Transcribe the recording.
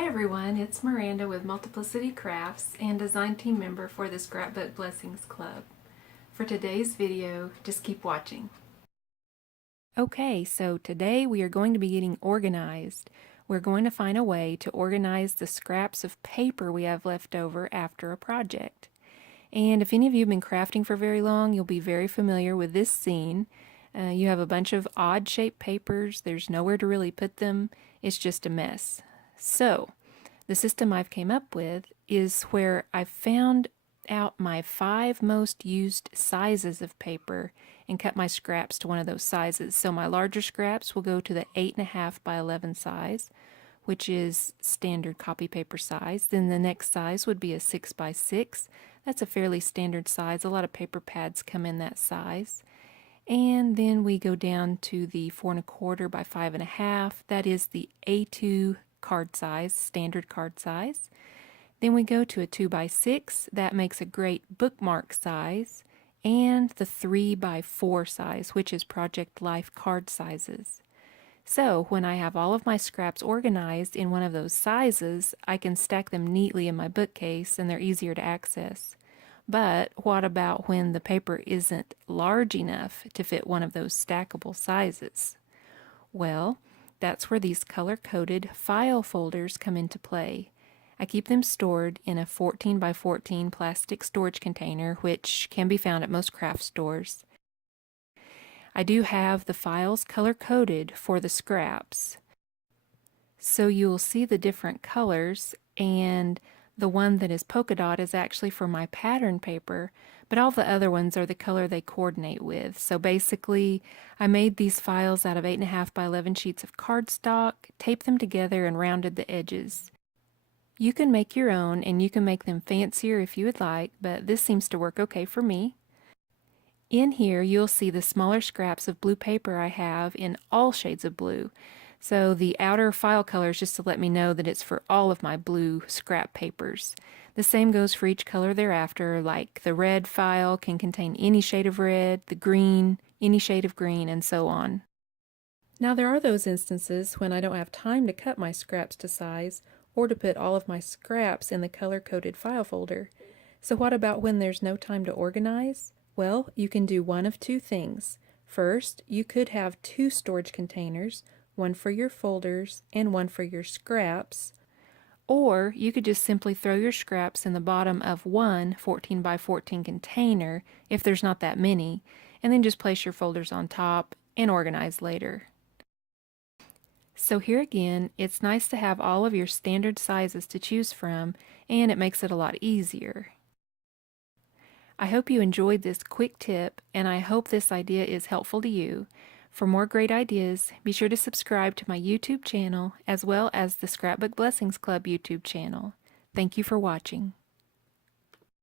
Hi everyone, it's Miranda with Multiplicity Crafts and design team member for the Scrapbook Blessings Club. For today's video, just keep watching. Okay, so today we are going to be getting organized. We're going to find a way to organize the scraps of paper we have left over after a project. And if any of you have been crafting for very long, you'll be very familiar with this scene. You have a bunch of odd-shaped papers. There's nowhere to really put them. It's just a mess. So, the system I've came up with is where I've found out my 5 most used sizes of paper and cut my scraps to one of those sizes. So my larger scraps will go to the 8.5 by 11 size, which is standard copy paper size. Then the next size would be a 6 by 6. That's a fairly standard size. A lot of paper pads come in that size. And then we go down to the 4.25 by 5.5. That is the A2 card size, standard card size. Then we go to a 2 by 6. That makes a great bookmark size. And the 3 by 4 size, which is Project Life card sizes. So when I have all of my scraps organized in one of those sizes, I can stack them neatly in my bookcase and they're easier to access. But what about when the paper isn't large enough to fit one of those stackable sizes? Well, that's where these color-coded file folders come into play. I keep them stored in a 14 by 14 plastic storage container, which can be found at most craft stores. I do have the files color-coded for the scraps, so you'll see the different colors, and the one that is polka dot is actually for my pattern paper, but all the other ones are the color they coordinate with. So basically, I made these files out of 8.5 by 11 sheets of cardstock, taped them together, and rounded the edges. You can make your own, and you can make them fancier if you would like, but this seems to work okay for me. In here, you'll see the smaller scraps of blue paper I have in all shades of blue. So the outer file color is just to let me know that it's for all of my blue scrap papers. The same goes for each color thereafter, like the red file can contain any shade of red, the green, any shade of green, and so on. Now there are those instances when I don't have time to cut my scraps to size or to put all of my scraps in the color-coded file folder. So what about when there's no time to organize? Well, you can do one of two things. First, you could have 2 storage containers, one for your folders and one for your scraps. Or you could just simply throw your scraps in the bottom of one 14 by 14 container if there's not that many, and then just place your folders on top and organize later. So here again, it's nice to have all of your standard sizes to choose from, and it makes it a lot easier. I hope you enjoyed this quick tip, and I hope this idea is helpful to you. For more great ideas, be sure to subscribe to my YouTube channel as well as the Scrapbook Blessings Club YouTube channel. Thank you for watching.